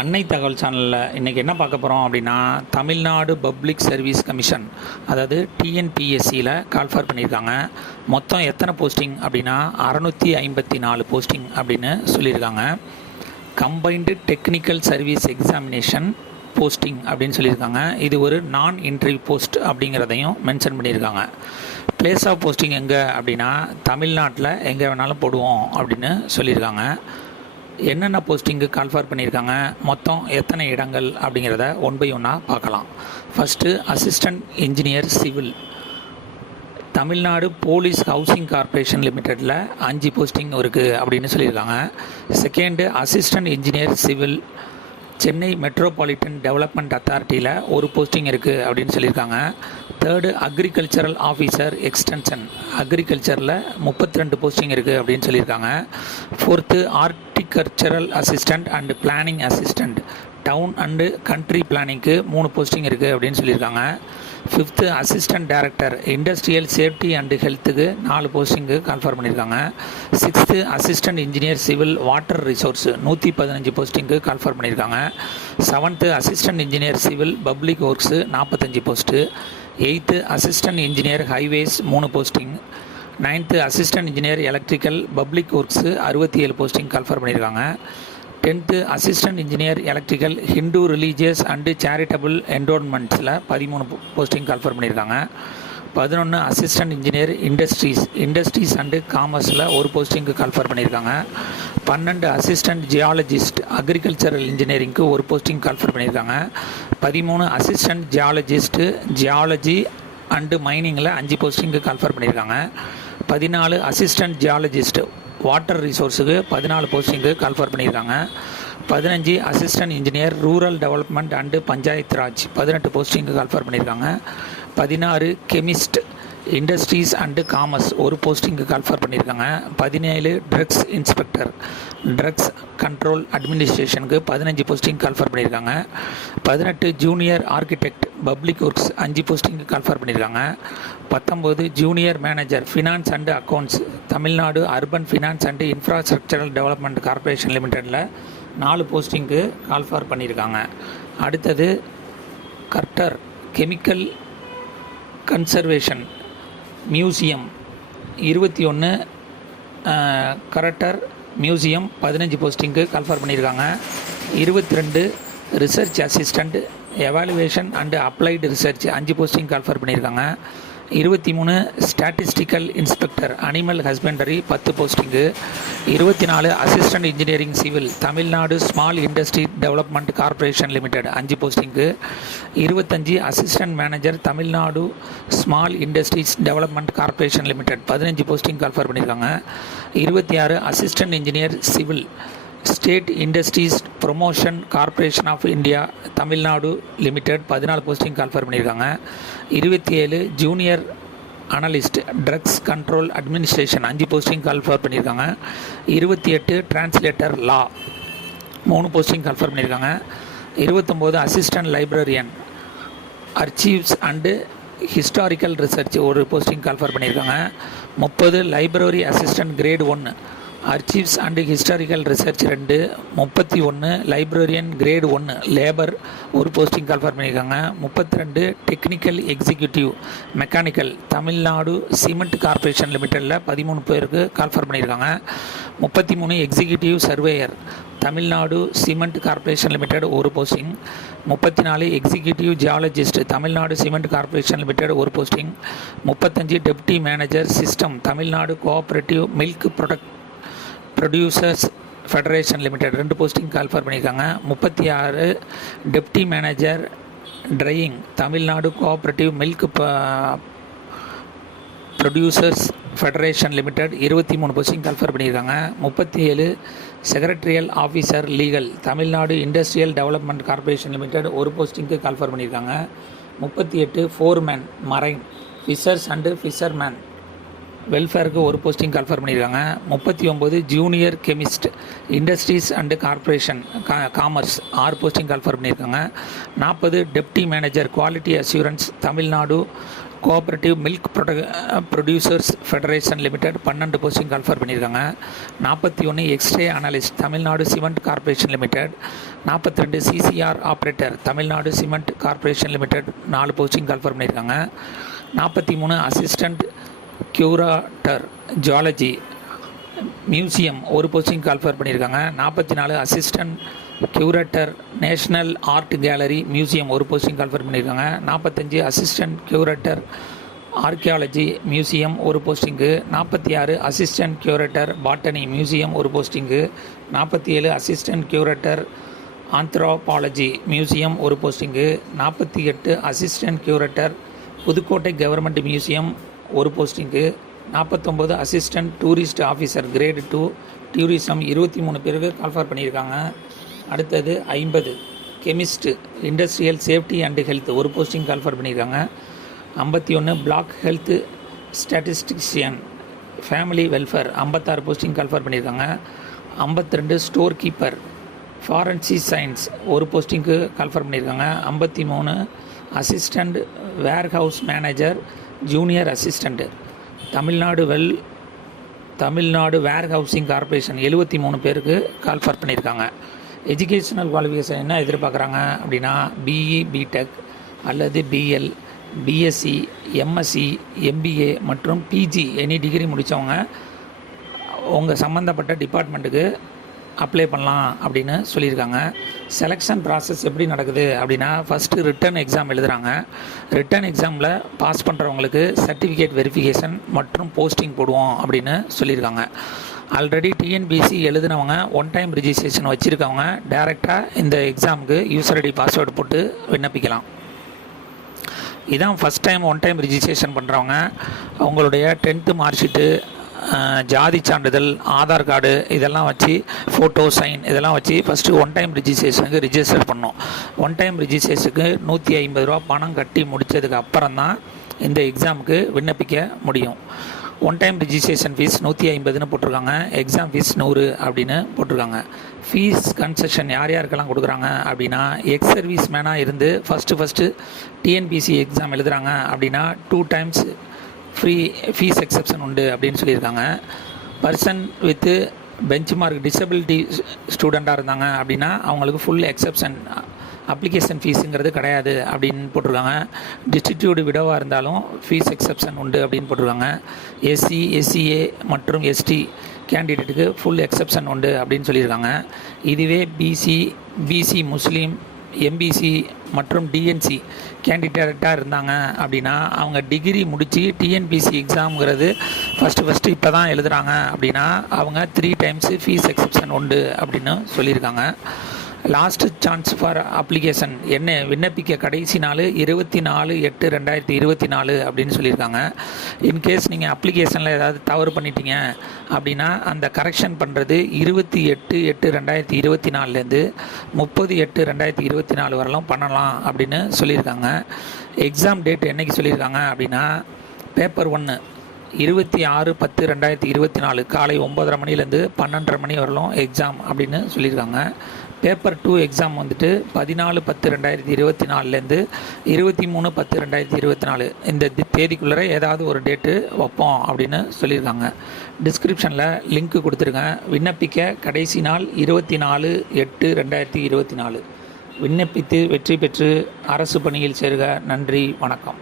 அன்னை தகவல் சேனலில் இன்றைக்கி என்ன பார்க்க போகிறோம் அப்படின்னா, தமிழ்நாடு பப்ளிக் சர்வீஸ் கமிஷன் அதாவது டிஎன்பிஎஸ்சியில் கால்ஃபர் பண்ணியிருக்காங்க. மொத்தம் எத்தனை போஸ்டிங் அப்படின்னா 654 போஸ்டிங் அப்படின்னு சொல்லியிருக்காங்க. Combined technical service examination posting அப்படின்னு சொல்லியிருக்காங்க. இது ஒரு நான் இன்டர்வியூ போஸ்ட் அப்படிங்கிறதையும் மென்ஷன் பண்ணியிருக்காங்க. பிளேஸ் ஆஃப் போஸ்டிங் எங்கே அப்படின்னா தமிழ்நாட்டில் எங்கே வேணாலும் போடுவோம் அப்படின்னு சொல்லியிருக்காங்க. என்னென்ன போஸ்டிங்கு கால்ஃபர் பண்ணியிருக்காங்க, மொத்தம் எத்தனை இடங்கள் அப்படிங்கிறத ஒன் பை ஒன்னாக பார்க்கலாம். First assistant engineer civil, Tamil Nadu police housing corporation லிமிட்டெடில் 5 போஸ்டிங் இருக்குது அப்படின்னு சொல்லியிருக்காங்க. Second assistant engineer civil, Chennai metropolitan development அத்தாரிட்டியில் ஒரு போஸ்டிங் இருக்குது அப்படின்னு சொல்லியிருக்காங்க. தேர்டு அக்ரிகல்ச்சரல் ஆஃபீஸர் எக்ஸ்டென்ஷன், அக்ரிகல்ச்சரில் 32 போஸ்டிங் இருக்குது அப்படின்னு சொல்லியிருக்காங்க. Fourth horticultural assistant and planning assistant, town and country பிளானிங்க்கு 3 போஸ்டிங் இருக்குது அப்படின்னு சொல்லியிருக்காங்க. Fifth assistant director industrial safety and ஹெல்த்துக்கு 4 போஸ்டிங்கு கால்ஃபர் பண்ணியிருக்காங்க. Sixth assistant engineer civil water resource 115 posting call for பண்ணியிருக்காங்க. Seventh assistant engineer civil public works 45 post. Eighth assistant engineer highways 3 posting. Ninth assistant engineer electrical public works 67 posting call for பண்ணியிருக்காங்க. 10th assistant engineer electrical Hindu religious and charitable என்டோன்மெண்ட்ஸில் 13 posting call for பண்ணியிருக்காங்க. 11 assistant engineer industries and காமர்ஸில் ஒரு posting call for பண்ணியிருக்காங்க. 12 assistant geologist agricultural இன்ஜினியரிங்க்கு ஒரு posting call for பண்ணியிருக்காங்க. 13 assistant geologist geology and மைனிங்கில் 5 posting call for பண்ணியிருக்காங்க. 14 அசிஸ்டண்ட் ஜியாலஜிஸ்ட் வாட்டர் ரிசோர்ஸுக்கு 14 போஸ்டிங்கு கால்ஃபர் பண்ணியிருக்காங்க. 15 assistant engineer rural development and panchayat raj 18 posting call for பண்ணியிருக்காங்க. 16 கெமிஸ்ட் இண்டஸ்ட்ரீஸ் அண்டு காமர்ஸ் ஒரு போஸ்டிங்கு கால்ஃபர் பண்ணியிருக்காங்க. 17 ட்ரக்ஸ் இன்ஸ்பெக்டர் ட்ரக்ஸ் கண்ட்ரோல் அட்மினிஸ்ட்ரேஷனுக்கு 15 போஸ்டிங் கால்ஃபர் பண்ணியிருக்காங்க. 18 junior architect public works 5 posting call for பண்ணியிருக்காங்க. 19 junior manager finance and accounts Tamil Nadu urban finance and infrastructural development corporation லிமிட்டெடில் 4 posting call for பண்ணியிருக்காங்க. அடுத்தது curator chemical conservation museum 21 curator museum 15 posting call for பண்ணியிருக்காங்க. 22 research assistant evaluation and applied research 5 posting call for பண்ணியிருக்காங்க. 23 statistical inspector animal husbandry 10 posting. 24 assistant engineering civil Tamil Nadu small industry development corporation limited 5 posting. 25 assistant manager Tamil Nadu small industries development corporation limited 15 posting call for பண்ணியிருக்காங்க. 26 assistant engineer civil state industries promotion corporation of India Tamil Nadu limited 14 posting call for பண்ணியிருக்காங்க. 27 junior analyst drugs control administration 5 posting call for பண்ணியிருக்காங்க. 28 translator law 3 posting call for பண்ணியிருக்காங்க. 29 assistant librarian archives and historical research ஒரு posting call for பண்ணியிருக்காங்க. 30 library assistant grade 1 archives and historical research 2. 31 librarian grade 1 labour ஒரு posting call for பண்ணியிருக்காங்க. 32 technical executive mechanical Tamil Nadu cement corporation லிமிட்டெடில் 13 பேருக்கு call for பண்ணியிருக்காங்க. 33 executive surveyor Tamil Nadu cement corporation limited ஒரு posting. 34 executive geologist Tamil Nadu cement corporation limited ஒரு posting. 35 deputy manager system Tamil Nadu cooperative milk producers federation limited 2 posting call for பண்ணியிருக்காங்க. 36 deputy manager training Tamil Nadu cooperative milk producers federation limited 23 posting call for பண்ணியிருக்காங்க. 37 secretarial officer legal Tamil Nadu industrial development corporation limited ஒரு போஸ்டிங்க்கு call for பண்ணியிருக்காங்க. 38 foreman marine fishers and fisherman வெல்ஃபேருக்கு ஒரு posting call for பண்ணியிருக்காங்க. 39 junior chemist industries and corporation commerce 6 posting call for பண்ணியிருக்காங்க. 40 deputy manager quality assurance Tamil Nadu cooperative milk producers federation limited 12 posting call for பண்ணியிருக்காங்க. 41 x ray analyst Tamil Nadu cement corporation limited. 42 CCR operator Tamil Nadu cement corporation limited 4 posting call for பண்ணியிருக்காங்க. 43 assistant curator zoology museum 1 posting call for பண்ணியிருக்காங்க. 44 assistant curator national art gallery museum 1 posting call for பண்ணியிருக்காங்க. 45 assistant curator archaeology museum 1 posting. 46 assistant curator botany museum 1 போஸ்டிங்கு. 47 assistant curator anthropology museum 1 போஸ்டிங்கு. 48 assistant curator Pudukkottai government museum 1 போஸ்டிங்கு. 49 assistant tourist officer grade 2 tourism 23 பேருக்கு call for பண்ணியிருக்காங்க. அடுத்தது 50 chemist industrial safety and health 1 posting call for பண்ணியிருக்காங்க. 51 block health statistician family welfare 56 posting call for பண்ணியிருக்காங்க. 52 store keeper forensic science 1 போஸ்டிங்க்கு call for பண்ணியிருக்காங்க. 53 assistant warehouse manager junior assistant Tamil Nadu வேர் housing corporation 73 பேருக்கு call for பண்ணியிருக்காங்க. Educational qualification என்ன எதிர்பார்க்குறாங்க அப்படின்னா பிஇ பிடெக் அல்லது பிஎல் பிஎஸ்சி எம்எஸ்சி எம்பிஏ மற்றும் பிஜி எனி டிகிரி முடித்தவங்க உங்கள் சம்மந்தப்பட்ட டிபார்ட்மெண்ட்டுக்கு அப்ளை பண்ணலாம் அப்படின்னு சொல்லியிருக்காங்க. செலெக்ஷன் ப்ராசஸ் எப்படி நடக்குது அப்படின்னா ஃபஸ்ட்டு ரிட்டன் எக்ஸாம் எழுதுகிறாங்க. ரிட்டன் எக்ஸாமில் பாஸ் பண்ணுறவங்களுக்கு சர்டிஃபிகேட் வெரிஃபிகேஷன் மற்றும் போஸ்டிங் போடுவோம் அப்படின்னு சொல்லியிருக்காங்க. ஆல்ரெடி டிஎன்பிசி எழுதினவங்க ஒன் டைம் ரிஜிஸ்ட்ரேஷன் வச்சுருக்கவங்க டைரெக்டாக இந்த எக்ஸாமுக்கு யூசர் ஐடி பாஸ்வேர்டு போட்டு விண்ணப்பிக்கலாம். இதான் first time one time registration பண்ணுறவங்க அவங்களுடைய 10th மார்க் ஷீட்டு ஜாதி சான்றிதழ் ஆதார் கார்டு இதெல்லாம் வச்சு ஃபோட்டோ சைன் இதெல்லாம் வச்சு ஃபஸ்ட்டு ஒன் டைம் ரிஜிஸ்ட்ரேஷனுக்கு ரிஜிஸ்டர் பண்ணோம். ஒன் டைம் ரிஜிஸ்ட்ரேஷனுக்கு 150 ரூபா பணம் கட்டி முடித்ததுக்கு அப்புறம் தான் இந்த எக்ஸாமுக்கு விண்ணப்பிக்க முடியும். ஒன் டைம் ரிஜிஸ்ட்ரேஷன் ஃபீஸ் 150ன்னு போட்டிருக்காங்க. எக்ஸாம் ஃபீஸ் 100 அப்படின்னு போட்டிருக்காங்க. ஃபீஸ் கன்செஷன் யாருக்கெல்லாம் கொடுக்குறாங்க அப்படின்னா எக்ஸ் சர்வீஸ் மேனாக இருந்து ஃபஸ்ட்டு டிஎன்பிசி எக்ஸாம் எழுதுகிறாங்க அப்படின்னா 2 times ஃப்ரீ ஃபீஸ் எக்ஸப்ஷன் உண்டு அப்படின்னு சொல்லியிருக்காங்க. Person with bench mark disability ஸ்டூடெண்ட்டாக இருந்தாங்க அப்படின்னா அவங்களுக்கு ஃபுல் எக்ஸப்ஷன் அப்ளிகேஷன் ஃபீஸுங்கிறது கிடையாது அப்படின்னு போட்டிருக்காங்க. டிஸ்ட்ரிபியூட் விடவாக இருந்தாலும் ஃபீஸ் எக்ஸப்ஷன் உண்டு அப்படின்னு போட்டிருக்காங்க. எஸ்சி எஸ்சிஏ மற்றும் எஸ்டி கேண்டிடேட்டுக்கு ஃபுல் எக்ஸப்ஷன் உண்டு அப்படின்னு சொல்லியிருக்காங்க. இதுவே பிசி முஸ்லீம் எம்பிசி மற்றும் டிஎன்சி கேண்டிடேட்டாக இருந்தாங்க அப்படின்னா அவங்க டிகிரி முடித்து டிஎன்பிசி எக்ஸாமுங்கிறது ஃபஸ்ட்டு இப்போ தான் எழுதுகிறாங்க அப்படின்னா அவங்க 3 times ஃபீஸ் எக்ஸப்ஷன் உண்டு அப்படின்னு சொல்லியிருக்காங்க. லாஸ்ட் சான்ஸ் ஃபார் அப்ளிகேஷன் என்ன விண்ணப்பிக்க கடைசி நாள் 24/8/2024 அப்படின்னு சொல்லியிருக்காங்க. இன்கேஸ் நீங்கள் அப்ளிகேஷனில் ஏதாவது தவறு பண்ணிட்டீங்க அப்படின்னா அந்த கரெக்ஷன் பண்ணுறது 28/8/2024 30/8/2024 வரலாம் பண்ணலாம் அப்படின்னு சொல்லியிருக்காங்க. எக்ஸாம் டேட் என்றைக்கு சொல்லியிருக்காங்க அப்படின்னா பேப்பர் 1 26/10/2024 காலை 9:30 மணிலேருந்து 12:30 மணி வரலாம் எக்ஸாம் அப்படின்னு சொல்லியிருக்காங்க. பேப்பர் 2 எக்ஸாம் வந்துட்டு 14/10/2024 23/10/2024 இந்த தேதிக்குள்ளே ஏதாவது ஒரு டேட்டு வைப்போம் அப்படின்னு சொல்லியிருக்காங்க. டிஸ்கிரிப்ஷனில் லிங்க் கொடுத்துருங்க. விண்ணப்பிக்க கடைசி நாள் 24/8/2024. விண்ணப்பித்து வெற்றி பெற்று அரசு பணியில் சேருக. நன்றி, வணக்கம்.